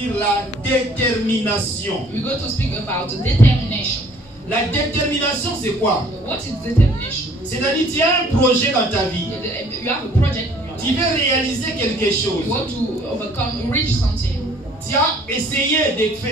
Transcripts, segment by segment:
sur la détermination. We're going to speak about determination. La détermination, c'est quoi? What is determination? C'est-à-dire, tu as un projet dans ta vie. You have a project in your Tu veux réaliser quelque chose. You want to overcome, reach something. Tu as essayé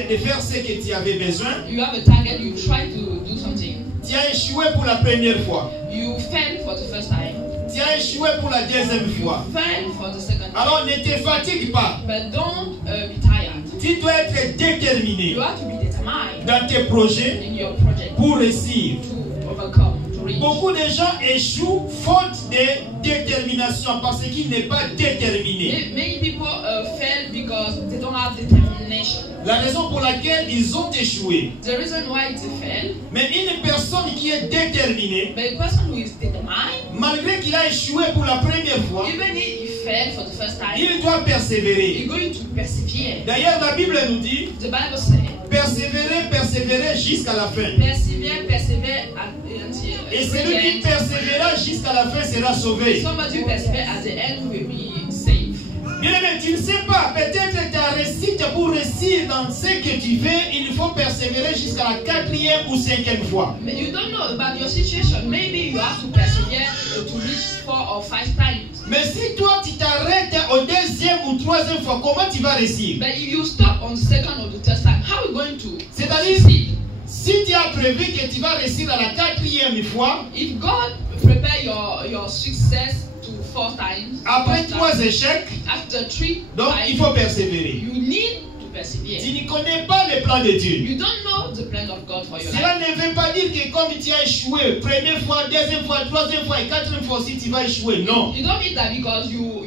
de faire ce que tu avais besoin. You have a target, you try to do something. Tu as échoué pour la première fois. You failed for the first time. Tu as échoué pour la deuxième fois. Failed for the second time. Alors ne te fatigue pas. But don't be tired. Tu dois être déterminé You have to be determined dans tes projets in your project pour réussir. to overcome, to reach. Beaucoup de gens échouent faute de détermination parce qu'ils n'est pas déterminé. Many people fail because they don't have determination. La raison pour laquelle ils ont échoué. The reason why they fail. Mais une personne qui est déterminée, But a person who is determined, malgré qu'il a échoué pour la première fois, even if he failed for the first time, il doit persévérer. he's going to persevere. D'ailleurs, la Bible nous dit, The Bible says, persévérer, persévérer jusqu'à la fin. persevere, persevere until Et the celui qui end. persévérera jusqu'à la fin sera sauvé. Somebody who persevere at the end will be saved. Bien aimé, tu ne sais pas, peut-être ta réussite pour réussir dans ce que tu fais, il faut persévérer jusqu'à la 4e ou 5e fois. But you don't know about your situation. Maybe you have to persevere to reach 4 or 5 times. Mais si toi tu t'arrêtes au 2e ou 3e fois, comment tu vas réussir? But if you stop on the second or the third time, how are you going to C'est-à-dire, succeed? si tu as prévu que tu vas réussir à la 4e fois, If God prepare your success to 4 times, après 3 times, échecs, after 3 donc il times, faut persévérer. you need to persevere. Tu ne connais pas le plan de Dieu. You don't know the plan of God for your life. Cela ne veut pas dire que comme tu as échoué, première fois, deuxième fois, troisième fois et 4e fois aussi tu vas échouer. Non. You don't mean that because you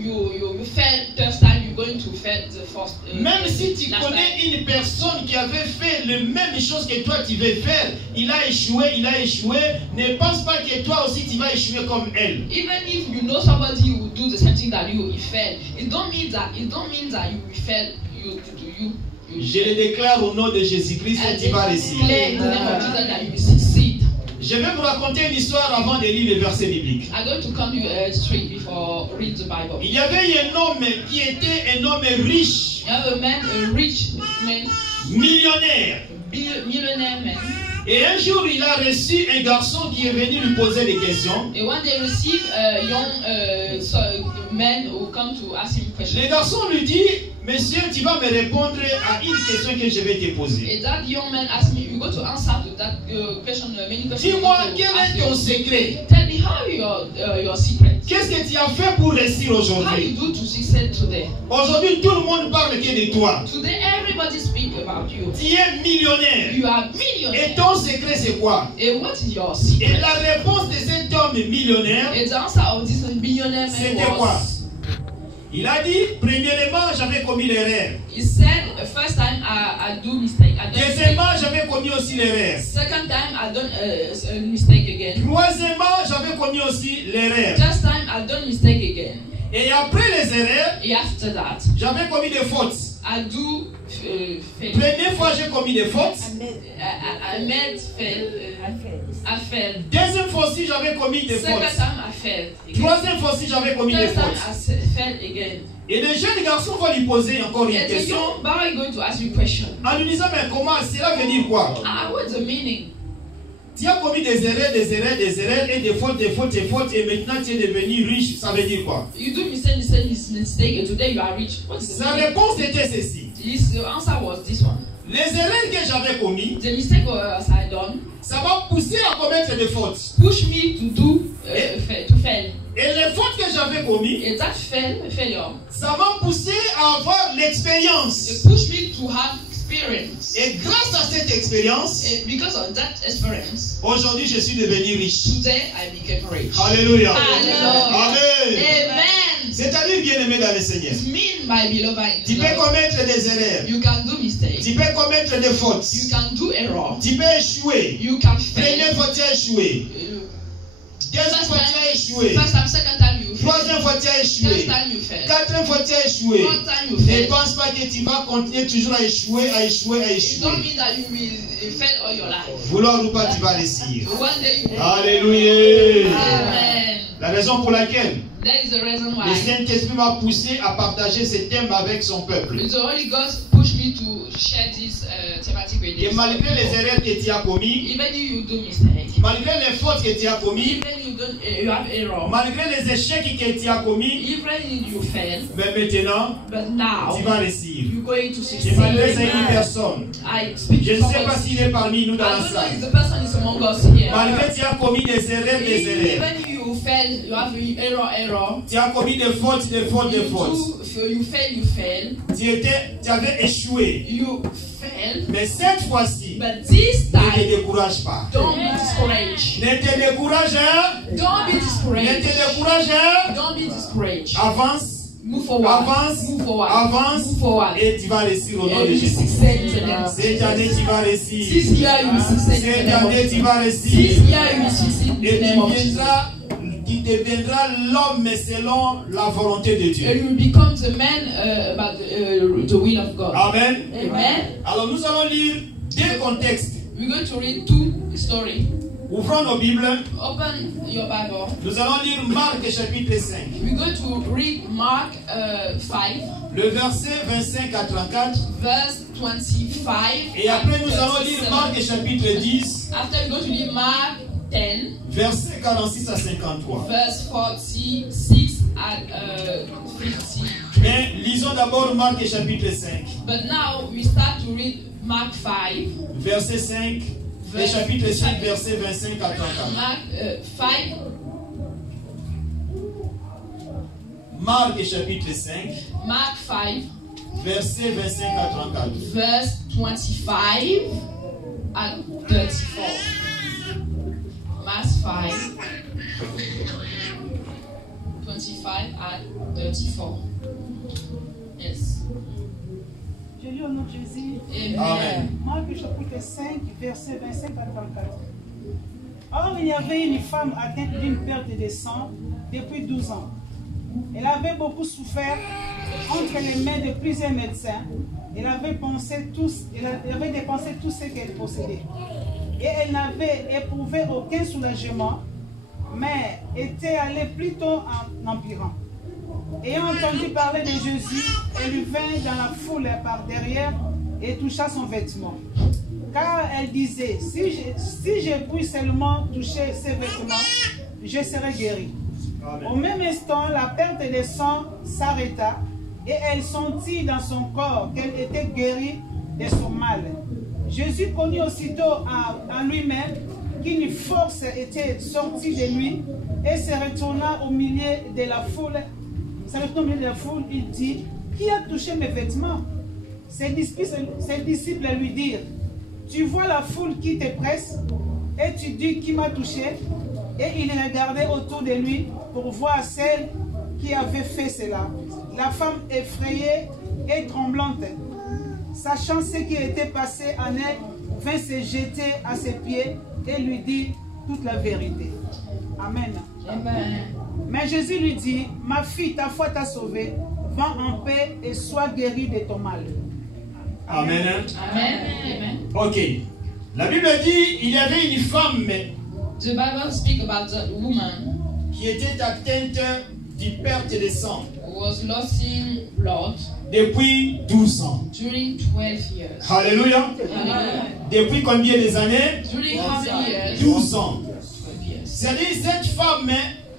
failed first time, you're going to fail the first. Même si tu last connais time. une personne qui avait fait les mêmes choses que toi tu veux faire, il a échoué, ne pense pas que toi aussi tu vas échouer comme elle. Even if you know somebody who do the same thing that you fail, it don't mean that you will fail. Je le déclare au nom de Jésus-Christ que tu vas réussir. Declare in the name of Jesus that you will succeed. Je vais vous raconter une histoire avant de lire les versets bibliques. I'm going to come straight before read the Bible. Il y avait un homme qui était un homme riche, You have a man, a rich man, millionnaire. millionaire man. Et un jour, il a reçu un garçon qui est venu lui poser des questions. And when they receive a young man who come to ask him questions. Le garçon lui dit, monsieur, tu vas me répondre à une question que je vais te poser. And that young man asked me, you go to answer to that question, many questions. Dis-moi, quel est ton secret? Tell me how your secret. Qu'est-ce que tu as fait pour réussir How you aujourd'hui? do to succeed today? Aujourd'hui, tout le monde parle que de toi. Today everybody speak about you. Tu es millionnaire. You are Et millionaire. ton secret, c'est quoi? And what is your Et secret? la réponse de cet homme millionnaire, And the answer of this millionaire man c'était quoi? was, Il a dit, premièrement, j'avais commis l'erreur. he said, first time I do mistake. I done mistake. Deuxièmement, j'avais commis aussi l'erreur. Second time I done a mistake again. Troisièmement, j'avais commis aussi l'erreur. Just time I done mistake again. Et après les erreurs, And after that, j'avais commis des fautes. I do fail. Première fois, j'ai commis des fautes. I made fail. I failed. Deuxième fois aussi, j'avais commis des Second fautes. time I failed. Again. Troisième fois aussi, j'avais commis des Third time fautes. I failed again. Et le jeune garçon va lui poser encore une And the question young boy going to ask you a question. en lui disant, mais comment, cela veut dire quoi? What's the meaning? Tu as commis des erreurs et des fautes, et maintenant tu es devenu riche, ça veut dire quoi? You do mistake, and today you are rich. What is the Sa meaning? réponse était ceci. The answer was this one. Les erreurs que j'avais commises, The mistake I done ça m'a poussé à commettre des fautes. push me to do to fail. Et les fautes que j'avais commises, And that failure, ça m'a poussé à avoir l'expérience. it pushed me to have experience. Et grâce à cette expérience, And because of that experience, aujourd'hui je suis devenu riche. today I became rich. Alléluia. Hallelujah. Amen. Amen. C'est-à-dire bien-aimé dans le Seigneur. It means, my beloved, Tu peux commettre des erreurs. you can do mistakes. Tu peux commettre des fautes. You can do error. Tu peux échouer. You can fail. Première fois tu as échoué. Deuxième fois tu as échoué. First time, second time you fail. Troisième fois tu as Third échoué. time you fail. Quatrième fois tu as échoué. Fourth time you Ne fail. pense pas que tu vas continuer toujours à échouer, à échouer, à It don't échouer. mean that you will fail all your life. Vouloir ou pas, tu vas réussir. One day you will. Alléluia. Amen. La raison pour laquelle That is the reason le why Saint-Esprit m'a poussé à partager ce thème avec son peuple. the Holy Ghost pushed me share this thematic with Et you. malgré les erreurs que tu as commises, Even if you do mistake, malgré les fautes que tu as commises, even you have error, malgré les échecs que tu as commis, even if you fail, mais maintenant, but now tu vas réussir. you're going to Je succeed. m'adresse à une personne. I speak Je to ne sais pas somebody. s'il est parmi nous dans I la don't know if salle. the person is among us here. Malgré que tu as commis des erreurs, Even if you fail, you have error. tu as commis des fautes, des fautes, des fautes. You fail. Tu avais échoué. You fail. Mais cette fois-ci, But this ne te time, décourage pas. don't be discouraged. Ne te décourage, hein? Don't be Ne discouraged. te décourage, hein? Don't be discouraged. Avance, Move forward. avance, Move forward. avance, Move forward. et tu vas réussir au nom And de you Jésus. succeed in the name of Cette année, tu vas réussir. This year you will succeed in the Cette name of année, tu Jesus. vas This réussir. year you will succeed in Et the name of Jesus. tu deviendras l'homme selon la volonté de And Dieu. you will become the man about the will of God. Amen. Amen. Alors nous allons lire deux contextes. We're going to read two stories. Ouvrons nos Bibles. Open your Bible. Nous allons lire Marc chapitre 5. We're going to read Mark 5, Le verset 25 à 34. verse 25. Et après nous allons 37. lire Marc chapitre 10. After we're going to read Mark 10, Verset 46 à 53. verse 46 and 50. Mais lisons d'abord Marc chapitre 5. But now we start to read Mark 5, Verset 5. Et chapitre 5, verset 25 à 34. Mark 5, Marc chapitre 5. Mark 5, Verset 25 à 34. verse 25 and 34. Mark 5, 25 and 34. Yes. Je lis au nom de Jésus. Amen. Marc chapitre 5, verset 25 à 34. Or, il y avait une femme atteinte d'une perte de sang depuis 12 ans. Elle avait beaucoup souffert entre les mains de plusieurs médecins. Elle avait dépensé tout ce qu'elle possédait. Et elle n'avait éprouvé aucun soulagement, mais était allée plutôt en empirant. Ayant entendu parler de Jésus, elle lui vint dans la foule par derrière et toucha son vêtement. Car elle disait, si je puis seulement toucher ses vêtements, je serai guérie. Au même instant, la perte de sang s'arrêta et elle sentit dans son corps qu'elle était guérie de son mal. Jésus connut aussitôt en lui-même qu'une force était sortie de lui et se retourna au milieu de la foule. Il dit, qui a touché mes vêtements? Ses disciples lui dirent, tu vois la foule qui te presse et tu dis, qui m'a touché? Et il regardait autour de lui pour voir celle qui avait fait cela. La femme effrayée et tremblante, sachant ce qui était passé en elle, vint se jeter à ses pieds et lui dit toute la vérité. Amen. Amen. Mais Jésus lui dit, ma fille, ta foi t'a sauvée, va en paix et sois guérie de ton mal. Amen. Amen. Amen. Ok. La Bible dit il y avait une femme The Bible speaks about the woman qui était atteinte d'une perte de sang who was losing blood depuis 12 ans. during 12 years. Alléluia. Hallelujah. Depuis combien des années? During how many years? 12 ans. 12 years. C'est-à-dire cette femme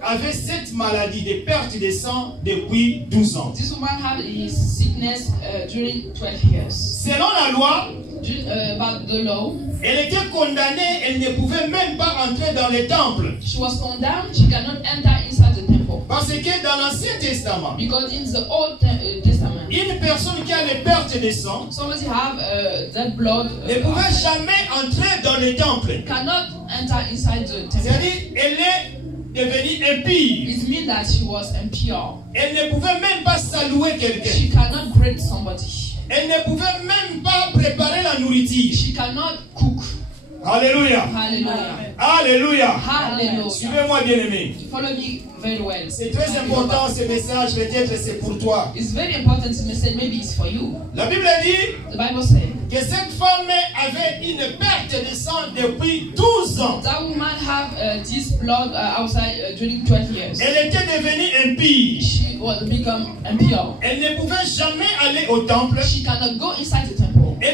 avait cette maladie de perte de sang depuis 12 ans. This woman had his sickness during 12 years. Selon la loi, About the law, elle était condamnée, elle ne pouvait même pas entrer dans le temple. she was condemned. She cannot enter inside the temple. Parce que dans l'Ancien Testament, Because in the Old Testament, une personne qui a les pertes de sang somebody have that blood ne pouvait jamais entrer dans le temple. cannot enter inside the temple. C'est-à-dire, elle est devenue impie. It means that she was impure. Elle ne pouvait même pas saluer quelqu'un. She cannot greet somebody. Elle ne pouvait même pas préparer la nourriture. She cannot cook. Alléluia. Hallelujah. Alléluia. Hallelujah. Suivez-moi, bien-aimé. Follow me very well. C'est très important ce message, peut-être c'est pour toi. It's very important to message. Maybe it's for you. La Bible dit The Bible says que cette femme avait une perte de sang depuis 12 ans. that woman have this blood outside during 12 years. Elle était devenue impie. She was become impure. Elle ne pouvait jamais aller au temple. She cannot go inside the temple. Elle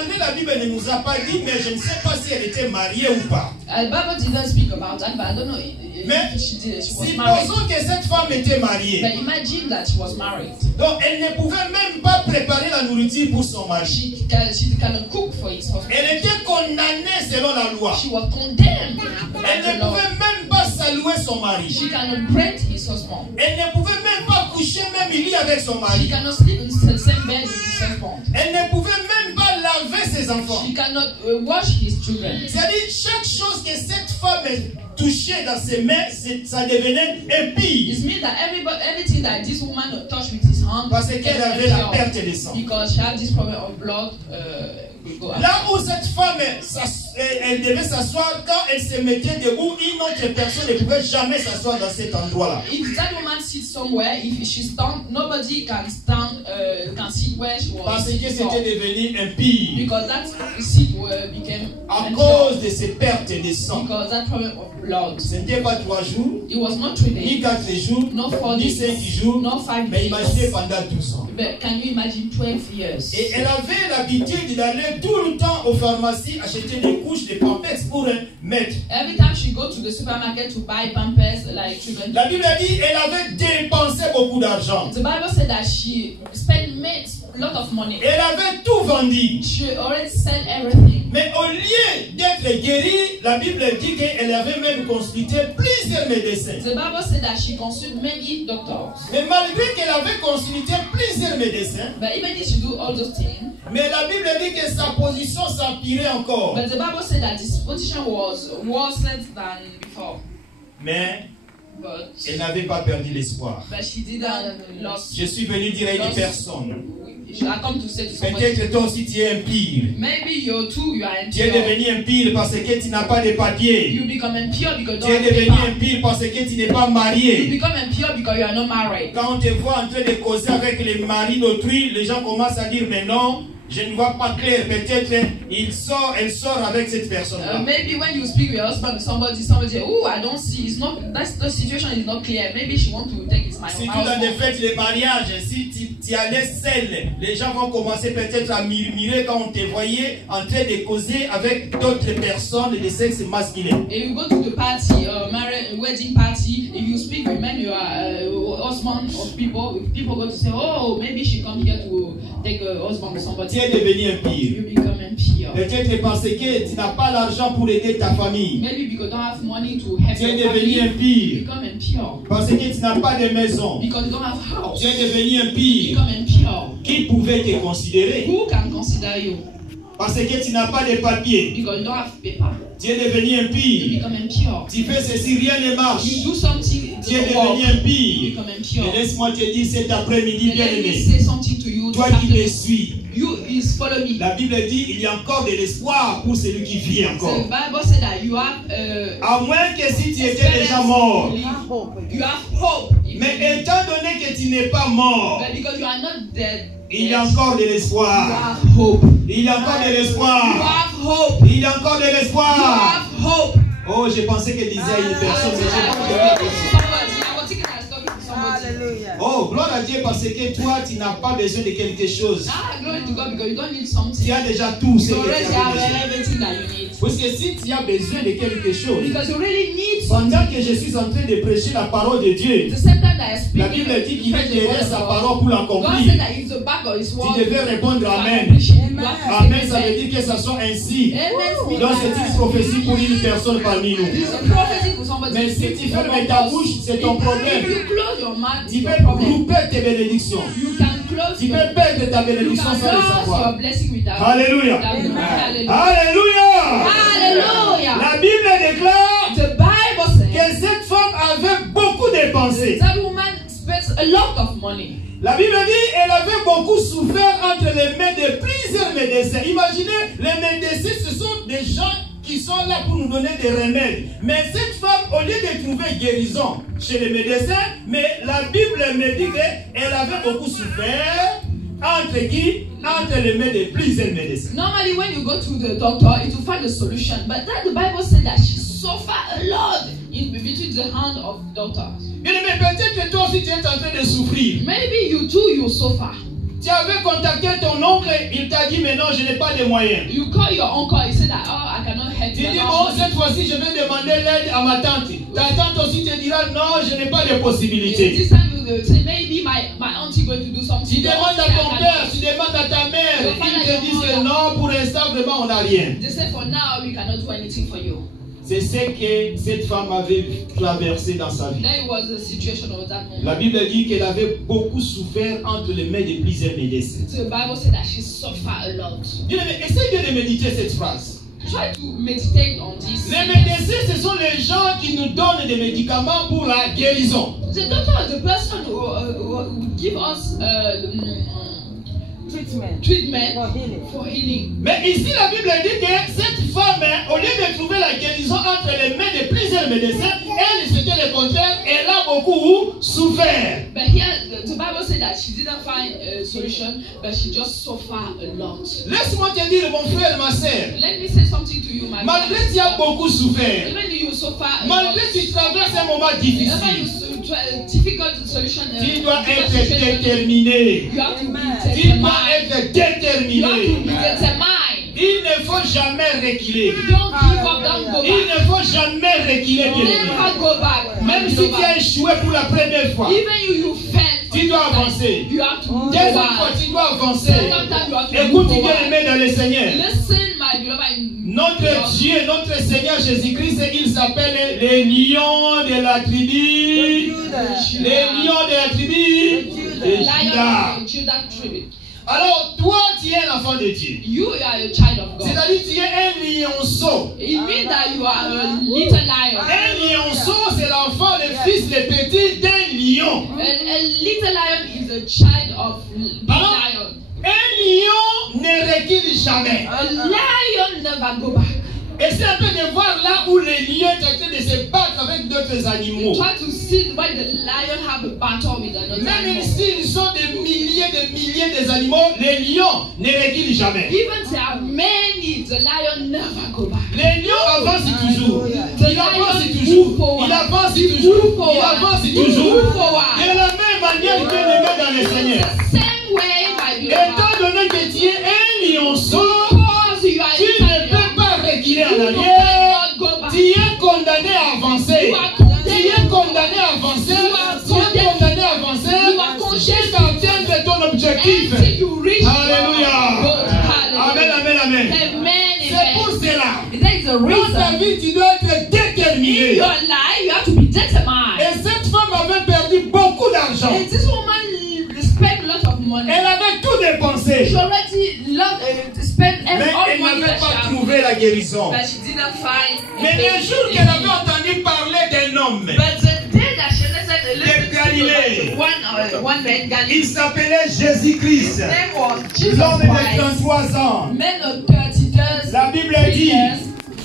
malgré la Bible ne nous a pas dit, mais je ne sais pas si elle était mariée ou pas. The Bible didn't speak about that, but I don't know if Mais she was married. supposons que cette femme était mariée. But imagine that she was married. Donc elle ne pouvait même pas préparer la nourriture pour son mari. She cannot cook for his husband. Elle était condamnée selon la loi. She was condemned. Elle ne pouvait même pas saluer son mari. She cannot greet his husband. Elle ne pouvait même pas coucher même lit avec son She mari. cannot sleep in the same bed with his husband. Elle ne pouvait même pas laver ses enfants. She cannot wash his children. C'est-à-dire chaque chose que cette femme touchait dans ses mains, ça devenait impie. It means that everything that this woman touched with his hand, Parce qu'elle avait la perte de sang. because she had this problem of blood. Là où cette femme, elle devait s'asseoir, quand elle se mettait debout, une autre personne ne pouvait jamais s'asseoir dans cet endroit-là. If that woman sits somewhere, if she stand, nobody can stand, can sit where she was. Parce que c'était devenu impie. Because that seat became À impure. cause de ces pertes de sang. Because that problem of blood. Ce n'était pas 3 jours, It was not 3 ni days, 4 jours, not 4 ni days, 5 jours, not 5 mais days. imaginez pendant 12 ans. But can you imagine 12 years? Et elle avait l'habitude d'aller tout le temps aux pharmacies acheter des couches de pampers pour mettre. Every time she go to the supermarket to buy pampers like children. La Bible dit qu'elle avait dépensé beaucoup d'argent. The Bible said that she spent a lot of money. Elle avait tout vendu. She already sell everything. Mais au lieu d'être guérie, la Bible dit qu'elle avait même consulté plusieurs médecins. The Bible said that she consulted many doctors. Mais malgré qu'elle avait consulté plusieurs médecins, But even if she do all those things, mais la Bible dit que sa position s'empirait encore. but the Bible said that his position was worse than before. Mais But elle n'avait pas perdu l'espoir. she didn't lose. Je suis venu dire à une personne, I come to say to somebody, peut-être toi aussi tu es impire. maybe you too, you are Tu es impure. devenu impire parce que tu n'as pas de papier. You become impure because you Tu es don't have devenu paper. impire parce que tu n'es pas You marié. become impure because you are not married. Quand on te voit en train de causer avec les maris d'autrui, les gens commencent à dire, mais non, je ne vois pas clair. Peut-être elle sort avec cette personne-là. Maybe when you speak with your husband, somebody say, oh, I don't see. It's not that the situation is not clear. Maybe she want to take his mind. Si tu as des fêtes, les mariages, si tu allais seul, les gens vont commencer peut-être à murmurer quand on te voyait en train de causer avec d'autres personnes de sexe masculin. If you go to the party, wedding party, if you speak with men, you are husband of people go to say, oh, maybe she come here to take a husband or somebody. Tu es devenu impire. You become impure. Peut-être parce que tu n'as pas l'argent pour aider ta famille. Maybe because you don't have money to help Tu es your devenu family. You impire. become impure. Parce que tu n'as pas de maison. Because you don't have house. Tu es devenu You impire. become impure. Qui pouvait te considérer? Who can consider you? Parce que tu n'as pas de papier. Because you don't have paper. Tu es devenu You impire. become impure. Tu fais ceci, rien ne marche. You do something, it Tu es doesn't work. devenu You impire. become Et impure. laisse-moi te dire cet après-midi, But let me bien-aimé. say something to you. Toi this qui me afternoon. suis, You is follow me. la Bible dit il y a encore de l'espoir pour celui qui vit So the encore. Bible said that you have À moins que si tu étais déjà mort. you have hope. Mais étant donné que tu n'es pas mort, But because you are not dead, il y a yet, encore de you l'espoir. have hope. Il y a encore de You l'espoir. have hope. Il y a encore de You l'espoir. have hope. Oh, je pensais qu'elle disait à une personne, mais j'ai pas compris. Alléluia. Oh, gloire à Dieu parce que toi, tu n'as pas besoin de quelque chose. Glory to God, because you don't need Tu something. as déjà tout ce You que already tu as have besoin. everything that you need. Parce que si tu as besoin de quelque chose, Because you really need something. pendant que je suis en train de prêcher la parole de Dieu, The same time that I speak, la Bible dit qu'il est derrière sa parole pour God l'accomplir. said that if the back of his word, Tu devais répondre you Amen. accomplish it. You have to Amen, say ça veut amen. dire que ça soit ainsi. Amen. Donc c'est une prophétie pour une personne parmi nous. It's a prophecy for somebody. Mais si tu fermes ta bouche, c'est ton problème. If you close your mouth, Tu it's peux your problem. couper tes bénédictions. You can close Tu your, peux perdre ta you bénédiction can sans le lose your savoir. blessing without. Alléluia. Hallelujah. Alléluia. Hallelujah. La Bible déclare The Bible says que cette femme avait beaucoup dépensé. that woman spends a lot of money. La Bible dit qu'elle avait beaucoup souffert entre les mains de plusieurs médecins. Imaginez, les médecins, ce sont des gens qui sont là pour nous donner des remèdes. Mais cette femme, au lieu de trouver guérison chez les médecins, mais la Bible me dit qu'elle avait beaucoup souffert entre qui? Entre les mains de plusieurs médecins. Normally, when you go to the doctor, it will find a solution. But then the Bible said that she suffered a lot in between the hand of doctors. Bien aimé, peut-être que toi aussi tu es en train de souffrir. Maybe you too, you suffer. Tu avais contacté ton oncle, il t'a dit, mais mais non, je n'ai pas les moyens. You call your uncle, you say that, oh, I cannot help Tu you. dis, bon, cette fois-ci, je vais demander l'aide à ma tante. Ta tante aussi te dira, non, je n'ai pas les possibilités. This time you say, maybe my auntie going to do something. Tu demandes à ton père, tu demandes à ta mère. Ils te disent que non, pour l'instant, vraiment, on n'a rien. They say, for now, we cannot do anything for you. C'est ce que cette femme avait traversé dans sa vie. That was the situation of that moment. La Bible dit qu'elle avait beaucoup souffert entre les mains de plusieurs médecins. So the Bible said that she suffered a lot. Essaye bien de méditer cette phrase. Try to meditate on this. Les médecins, ce sont les gens qui nous donnent des médicaments pour la guérison. The doctor is the person who give us treatment for healing. Mais ici, la Bible dit que cette femme, au lieu de trouver la guérison entre les mains de plusieurs médecins, elle, c'était le contraire, elle a beaucoup souffert. But here, the Bible said that she didn't find a solution, but she just suffered a lot. Laisse-moi te dire, mon frère, ma soeur, Let me say something to you, my malgré que tu as beaucoup souffert, even though you suffer a lot, malgré que tu traverses un moment difficile, difficult solution, tu dois être déterminé. you have to be Tu dois determined. être You have to be déterminé. determined. Il ne faut jamais reculer. Don't give up, don't go Il back. ne faut jamais reculer, bien aimé. Never go back. Même si tu as échoué pour la première fois, Even you fail, tu dois avancer. you have to go Deuxième fois, back. tu dois avancer. Second time you have to Écoute go bien back. aimé dans le Seigneur. Listen, my beloved. Notre Dieu, notre Seigneur Jésus-Christ, il s'appelle les lions de la tribu. Les lions de la tribu de Juda. Lion of Judah tribe. Alors, toi, tu es l'enfant de Dieu. You are a child of God. C'est-à-dire, tu es un lionceau. It means that you are a little lion. Un lionceau, c'est l'enfant, le fils, le petit d'un lion. A little lion is a child of big Alors, lion. un lion ne recule jamais. A lion never go back. Et c'est un peu de voir là où les lions sont en train de se battre avec d'autres animaux. Try to see why the lion have a battle with another Même animal. s'ils sont des milliers des animaux, les lions ne reculent jamais. Even there are many, the lion never go back. Les lions avancent toujours. The Il avance lion toujours. move forward. Il avance toujours. Move forward. Il avance Move toujours. forward. De la même manière que les mains dans le Seigneur. The same way, my Étant beloved. donné que tu es un lionceau, Because you are tu a ne little peux pas reculer en lion, you arrière. cannot go back. Tu es condamné à avancer. You are Tu condemned. es condamné à avancer. Tu es condamné à avancer. You are condemned. Jusqu'à atteindre ton objectif. Until you reach Alléluia. God. Amen, amen, amen. Amen. C'est pour Amen. cela. That is the Dans ta reason. vie, tu dois être In déterminé. your life, you have to be determined. Et cette femme avait perdu beaucoup d'argent. And this woman spent a lot of money. Elle avait tout dépensé. She already spent Mais all elle money n'avait that she pas had. trouvé la guérison. But she didn't find. Mais le jour qu'elle avait entendu parler d'un homme, But the day that she listened Galilée. to one man, il Galilee, s'appelait Jésus-Christ. his name was Jesus L'homme de Christ. 33 ans. Man of 30 years. La Bible dit, years,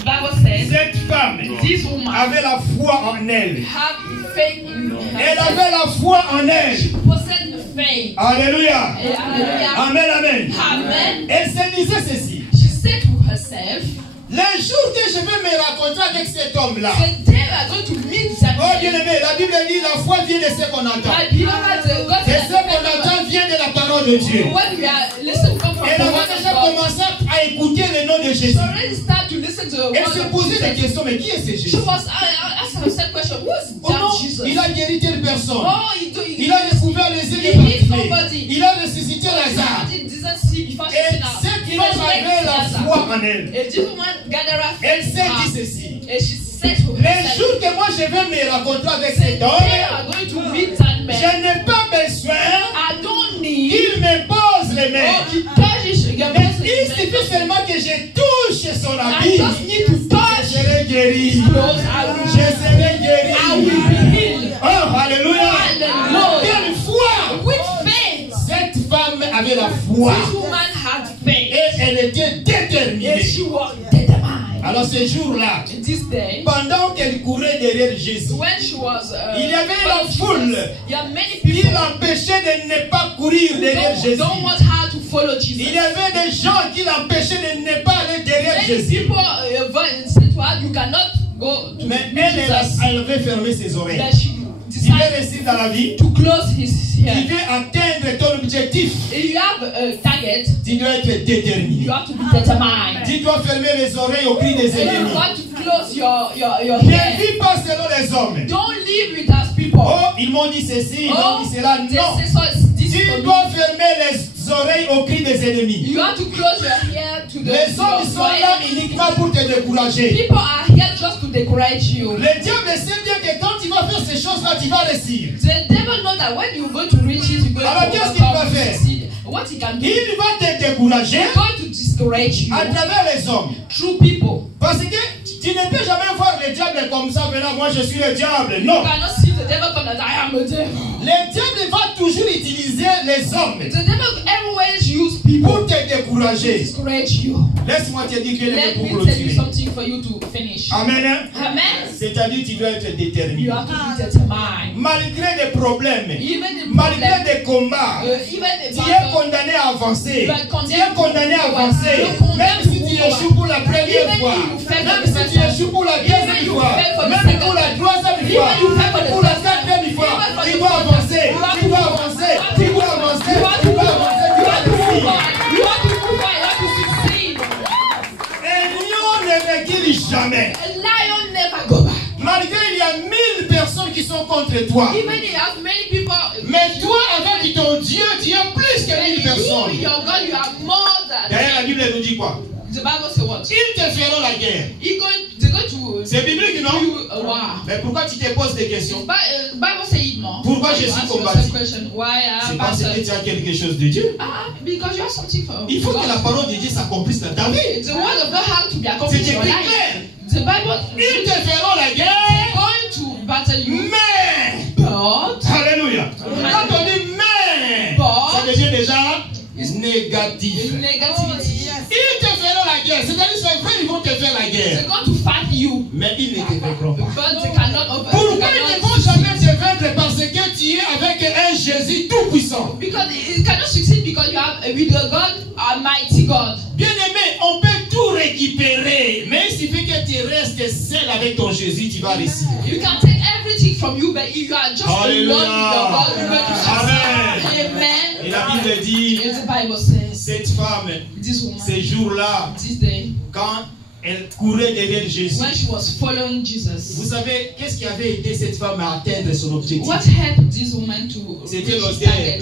Bible says, cette femme this woman avait la foi en elle. had faith in Elle herself. avait la foi en elle. She possessed the faith. Alléluia. Hallelujah. Amen, amen. Amen. Elle se disait ceci. She said to herself, Le jour que je vais me rencontrer avec cet homme-là. the day we are going to meet that Oh bien aimé, la Bible dit la foi vient de ce qu'on entend. my beloved, God Et said ce qu'on entend vient de la parole de Dieu. when we are listening from Elle the avait word déjà of God, commencé à écouter le nom de she Jésus. already started to listen to the Elle word se of posait des Jesus. questions, mais qui est ce She Jésus? was asking herself question, who is Oh non, that Jesus? il a guéri telle personne. Oh, Il a découvert les yeux he des healed parfumés. somebody. Il a ressuscité Lazare. Somebody didn't see before she Et seen her. cette He femme avait resurrected la Lazarus. foi en elle. And this woman gathered her Elle faith s'est in dit her. ceci. And she said to Les herself, jours que moi je vais me rencontrer avec the cet day homme, we are going to meet that man, je n'ai pas besoin I don't need qu'il me pose les mains. oh, to touch your Mais person. il suffit seulement que je touche son I habit. just need to Je touch serai guéri. clothes. Je serai guéri. I will be healed. Oh, alléluia. Hallelujah. Quelle foi. With faith. Cette femme avait la foi. This woman had faith. Et elle était déterminée. And she was determined. Alors ce jour-là, This day, pendant qu'elle courait derrière Jésus, when she was, il y avait la foule there are many qui people l'empêchaient de ne pas courir derrière Jésus. don't want her to follow Jesus. Il y avait des gens qui l'empêchaient de ne pas aller derrière Many Jésus. people say to her, you cannot go to Mais meet elle Jesus. avait fermé ses oreilles. But she tu veux réussir dans la vie, to close his tu hair, veux atteindre ton objectif, if you have a target, tu dois être déterminé. you have to be determined. Tu dois fermer les oreilles au cri des And you ennemis. want to close your Ne hair. vis pas selon les hommes. Don't live with us people. Oh, ils m'ont dit ceci, ils m'ont dit cela. they Non. say so, this Tu for me. dois fermer les oreilles au cri des ennemis. You have to close your hair to the Les hommes sont là uniquement pour te décourager. people are here just to decorate you. Le diable sait bien que quand tu vas faire ces choses-là, tu vas réussir. The devil knows that when you go to reach it, you go Alors, to qu'est-ce qu'il va overcome, faire? succeed. What he can do, Il va te décourager he's going to discourage you à travers les hommes. through people. Parce que tu ne peux jamais voir le diable comme ça, venant, moi je suis le diable. Non. You cannot see the devil come and I am a devil. Le diable va toujours utiliser les hommes The devil always use people pour te to décourager. discourage you. Laisse-moi te dire que Let pour me tell you clôturer. something for you to finish. Amen. Amen. C'est-à-dire tu dois être You déterminé. have to be determined. Malgré des problèmes, Even the malgré problem, des combats, even the tu es battle, condamné à avancer. You are condemned. Tu es condamné à avancer. You are condemned Même si to tu move échoues pour la première Even fois. if you fail for Même the si first tu time. échoues pour la Even deuxième you fois. fail for the Même second pour la time. troisième Even fois. you fail for Même the pour la third time. quatrième fois. Even for Tu the dois fourth avancer. time. You have Tu to dois move on. avancer. You have Tu to dois move on. avancer. You have Tu to dois move on. avancer. Tu You dois have to move réussir. on. You have to move on. You have to succeed. Un lion ne recule jamais. A lion never go back. Malgré il y a 1000 personnes qui sont contre toi. Even if you have many people. Mais toi, avec ton Dieu, tu es plus que 1000 personnes. You, your God, you have more than. D'ailleurs, la Bible nous dit quoi? The Bible says what? Ils te feront la guerre. They go to. C'est biblique, non? Wow. Mais pourquoi tu te poses des questions? Bible says it more. Pourquoi You Jésus ask combattit? yourself question, why C'est parce que tu as quelque chose de Dieu. because you have something for Il faut que God. la parole de Dieu s'accomplisse dans ta vie. The word of God has to be C'est accomplished in your écrit life. clair. The Bible Ils te feront la is guerre, going to battle you, mais, but alléluia. Quand on dit mais, ça devient déjà négatif. negativity. Ils te feront la guerre. C'est-à-dire, c'est vrai, ils vont te faire la guerre. They're going to fight you, Mais ils ne te vaincront pas. but they cannot over. Pourquoi ils ne vont jamais te vaincre? Parce que tu es avec un Jésus tout puissant. Because it cannot succeed because you have with your God, Almighty God. Bien aimé, on peut tout récupérer, mais il suffit que tu restes seul avec ton Jésus, tu vas réussir. You can take everything from you, but if you are just Alléluia. alone with your God, you're going to succeed. Amen. Et Amen. la Bible dit, As the Bible says, cette femme, this woman, ces jours-là, this day, quand elle courait derrière Jésus, when she was following vous Jesus, savez, qu'est-ce qui avait aidé cette femme à atteindre son objectif? what helped this woman to C'était reach l'odeur. target?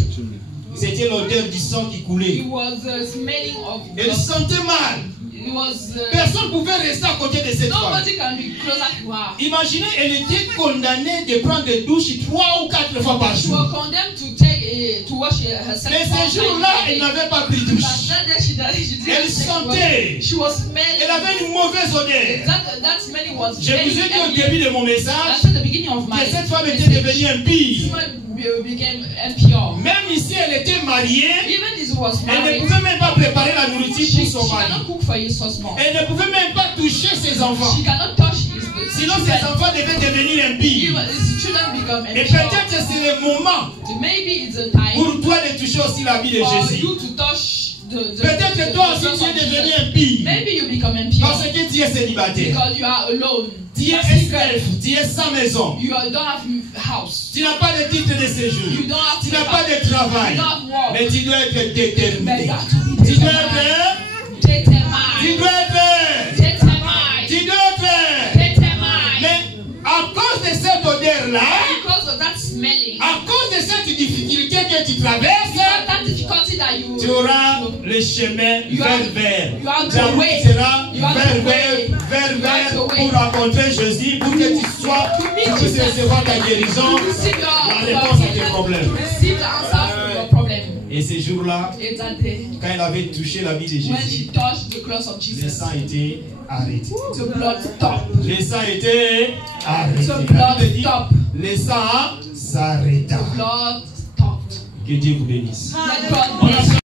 C'était l'odeur du sang qui coulait. It was the smelling of Elle blood. sentait mal. It was Personne ne pouvait rester à côté de cette femme. nobody can be closer to her. Imaginez, elle était condamnée de prendre des douches 3 ou 4 fois par She jour. was condemned to take to wash herself. Mais ces jours-là, elle n'avait pas pris de douche. But that day she didn't Elle take sentait. She was smelling. Elle avait une mauvaise odeur. That smelling was Je vous ai dit au very début de mon heavy. message That's at the beginning of my que cette femme était message. devenue impie. This woman became impure. Même ici, elle était mariée. Even if she was Elle ne married, pouvait même pas préparer la nourriture she pour son mari. cannot cook for his husband. Elle ne pouvait même pas toucher ses enfants. She cannot touch his Sinon, ses children. enfants devaient devenir impies. Even his children become Et impure. peut-être que c'est le moment Maybe it's a time pour toi de toucher aussi la vie de for Jésus. you to touch the Peut-être que toi aussi, tu es devenu impie. Maybe you become impure Parce que tu es célibataire. because you are alone. Tu es esclave. Tu es sans maison. You don't have house. Tu n'as pas de titre de séjour. You don't have Tu n'as pas de travail. You don't have work. Mais tu dois être But déterminé. you have to be Tu dois determined. être. Tu Determined. dois être. Determined. Tu dois être. Determined. Mais à cause de cette odeur-là, Because of that smelling, à cause de cette difficulté que tu traverses, that difficulty that you tu auras le chemin You vers have- vers. you have La the route way. sera You have vers the way. vers You have the way. pour rencontrer Jésus, pour que tu sois, To meet tu puisses Jesus. recevoir ta guérison, to receive la your réponse à tes healing, problèmes. to receive the answer to your problem. Et ces jours-là, It's that day quand elle avait touché la vie de when Jésus, she touched the cross of le Jesus, sang était arrêté. the blood stopped. Le sang était arrêté. The La blood Bible dit, stopped. le sang s'arrêta. Blood stopped. Que Dieu vous bénisse. Let God bless you.